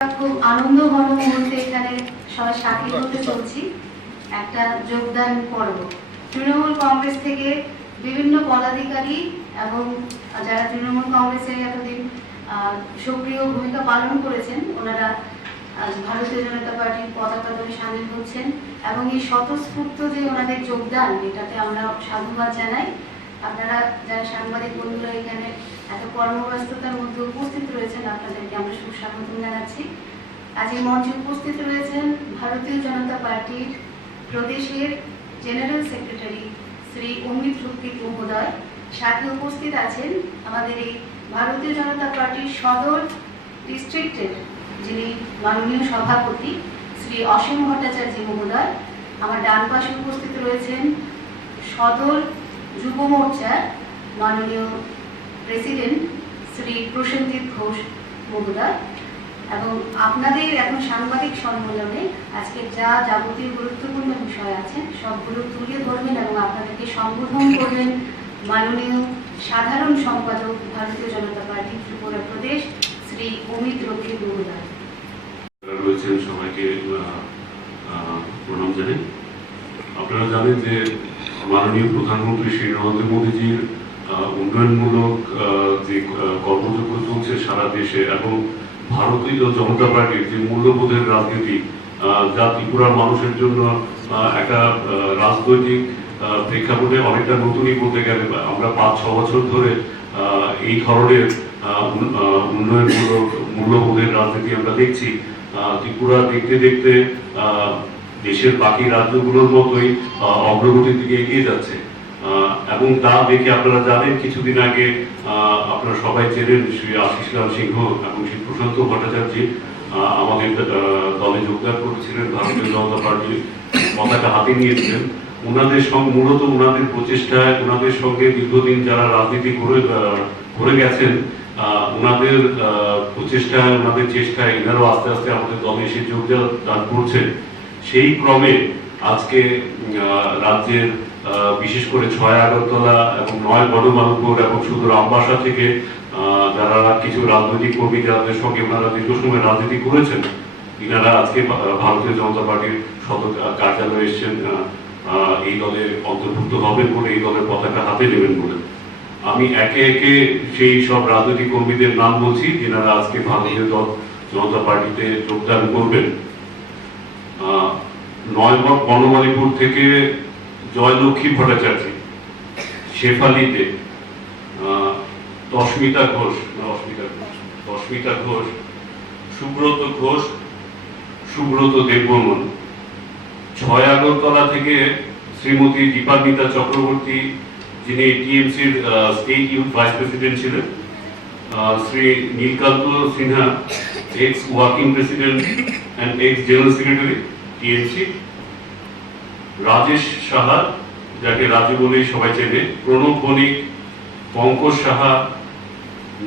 খুব আনন্দঘন মুহূর্তে এখানে সবাই সাক্ষী হতে চলছি একটা যোগদান পর্ব। তৃণমূল কংগ্রেস থেকে বিভিন্ন পদাধিকারী এবং যারা তৃণমূল কংগ্রেসে এতদিন সক্রিয় ভূমিকা পালন করেছেন ওনারা আজ ভারতীয় জনতা পার্টির পতাকা দলে সামিল হচ্ছেন এবং এই স্বতঃস্ফূর্ত যে ওনাদের যোগদান এটাতে আমরা সাধুবাদ জানাই। আপনারা যারা সাংবাদিক বন্ধুরা এখানে এত কর্মব্যস্ততার মধ্যে উপস্থিত রয়েছেন আপনাদেরকে আমরা সুস্বাগত জানাচ্ছি। আজ এই মঞ্চে উপস্থিত রয়েছেন ভারতীয় জনতা পার্টির প্রদেশের জেনারেল সেক্রেটারি শ্রী অমিত রক্ষিত মহোদয়, সাথে উপস্থিত আছেন আমাদের এই ভারতীয় জনতা পার্টির সদর ডিস্ট্রিক্টের যিনি মাননীয় সভাপতি শ্রী অসীম ভট্টাচার্য মহোদয়। আমার ডান পাশে উপস্থিত রয়েছেন সদর যুব মোর্চার মাননীয় প্রেসিডেন্ট শ্রী প্রসেনজিৎ ঘোষ মহোদয় এবং আপনাদের এখন সাংবাদিক সম্মেলনে আজকে যা যাবতীয় গুরুত্বপূর্ণ বিষয় আছে সবগুলো তুলে ধরবেন এবং আপনাদেরকে সম্বোধন করবেন মাননীয় সাধারণ সম্পাদক ভারতীয় জনতা পার্টি ত্রিপুরা প্রদেশ শ্রী অমিত রক্ষিত মহোদয়। রয়েছেন সবাইকে প্রণাম জানাই। আপনারা জানেন যে মাননীয় প্রধানমন্ত্রী শ্রী নরেন্দ্র মোদীজির উন্নয়নমূলক যে কর্মযজ্ঞ চলছে সারা দেশে এবং ভারতীয় জনতা পার্টির যে মূল্যবোধের রাজনীতি যা ত্রিপুরার মানুষের জন্য একটা রাজনৈতিক প্রেক্ষাপটে অনেকটা নতুনই বলতে গেলে আমরা 5-6 বছর ধরে এই ধরনের উন্নয়নমূলক মূল্যবোধের রাজনীতি আমরা দেখছি। ত্রিপুরা দেখতে দেখতে দেশের বাকি রাজ্যগুলোর মতোই অগ্রগতির দিকে এগিয়ে যাচ্ছে এবং তা দেখে আপনারা জানেন কিছুদিন আগে আপনারা সবাই চেনেন শ্রী আশিস লাল সিংহ এবং শ্রী প্রশান্ত ভট্টাচার্য আমাদের দলে যোগদান করেছিলেন, ভারতীয় জনতা পার্টির পতাকা হাতে নিয়েছিলেন। ওনাদের সঙ্গে মূলত ওনাদের প্রচেষ্টায় ওনাদের সঙ্গে দীর্ঘদিন যারা রাজনীতি করে গেছেন ওনাদের প্রচেষ্টায় ওনাদের চেষ্টায় এনারাও আস্তে আস্তে আমাদের দলে এসে যোগদান করছেন। সেই ক্রমে আজকে রাজ্যের বিশেষ করে 6 আগরতলা এবং 9 গণমানুপুর এবং সুদূর আমবাসা থেকে যারা কিছু রাজনৈতিক কর্মী যাদের সঙ্গে ওনারা দীর্ঘ সময় রাজনীতি করেছেন ইনারা আজকে ভারতীয় জনতা পার্টির সদর কার্যালয়ে এসেছেন এই দলে অন্তর্ভুক্ত হবেন বলে, এই দলের পতাকা হাতে নেবেন বলে। আমি একে একে সেই সব রাজনৈতিক কর্মীদের নাম বলছি যিনারা আজকে ভারতীয় জনতা পার্টিতে যোগদান করবেন। 9 বনমালীপুর থেকে জয়লক্ষ্মী ভট্টাচার্য, শেফালিতে দশমিতা ঘোষ, সুব্রত ঘোষ, সুব্রত দেববর্মন। 6 আগরতলা থেকে শ্রীমতী দীপান্বিতা চক্রবর্তী যিনি টিএমসির স্টেট ইউথ ভাইস প্রেসিডেন্ট ছিলেন, Shri Nilkanta Sinha ex working president and ex general secretary TMC, Rajesh Saha যাকে রাজু বলেই সবাই চেনে, প্রণব বণিক, পঙ্কজ সাহা,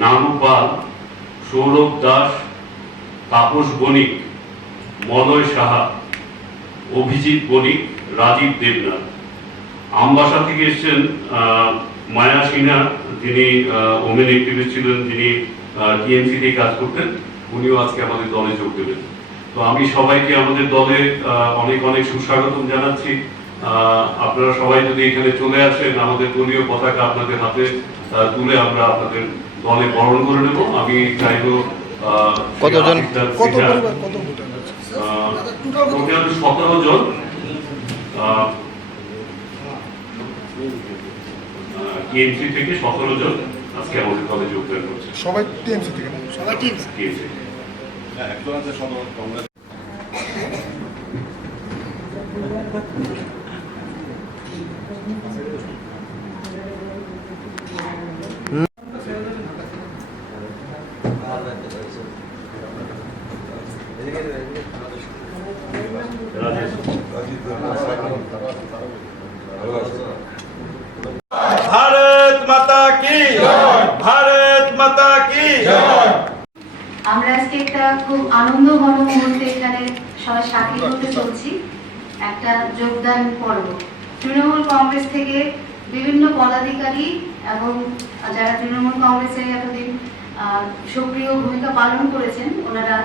নানু পাল, সৌরভ দাস, তাপস বণিক, মলয় সাহা, অভিজিৎ বণিক, রাজীব দেবনাথ। আমবাসা থেকে এসছেন মায়া সিনহা যিনি ওমেন অ্যাক্টিভিস্ট ছিলেন, যিনি টিএমসি তে কাজ করতেন, উনিও আজকে আমাদের দলে যোগ দেবেন। তো আমি সবাইকে আমাদের দলে অনেক অনেক সুস্বাগতম জানাচ্ছি। আপনারা সবাই যদি এখানে চলে আসেন আমাদের দলীয় পতাকা আপনাদের হাতে তুলে আমরা আপনাদের দলে বরণ করে নেব। আমি চাইবো কতজন টোটাল 17 জন টিএমসি থেকে 17 জন আজকে আমাদের দলে যোগদান করছে। সবাই টিএমসি থেকে, সবাই টিএমসি। একজন আছে সদর কংগ্রেস। भारत माता की भारत माता की আমরা আজকে একটা খুব আনন্দঘন মুহূর্তে এখানে সবাই সাক্ষী হতে চলছি একটা যোগদান পর্ব। তৃণমূল কংগ্রেস থেকে বিভিন্ন পদাধিকারী এবং যারা তৃণমূল কংগ্রেসে এতদিন সক্রিয় ভূমিকা পালন করেছেন ওনারা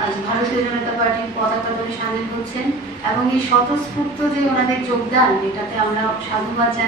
আজ ভারতীয় জনতা পার্টির পতাকা দলে সামিল হচ্ছেন এবং এই স্বতঃস্ফূর্ত যে ওনাদের যোগদান, এটাতে আমরা সাধুবাদ জানাই।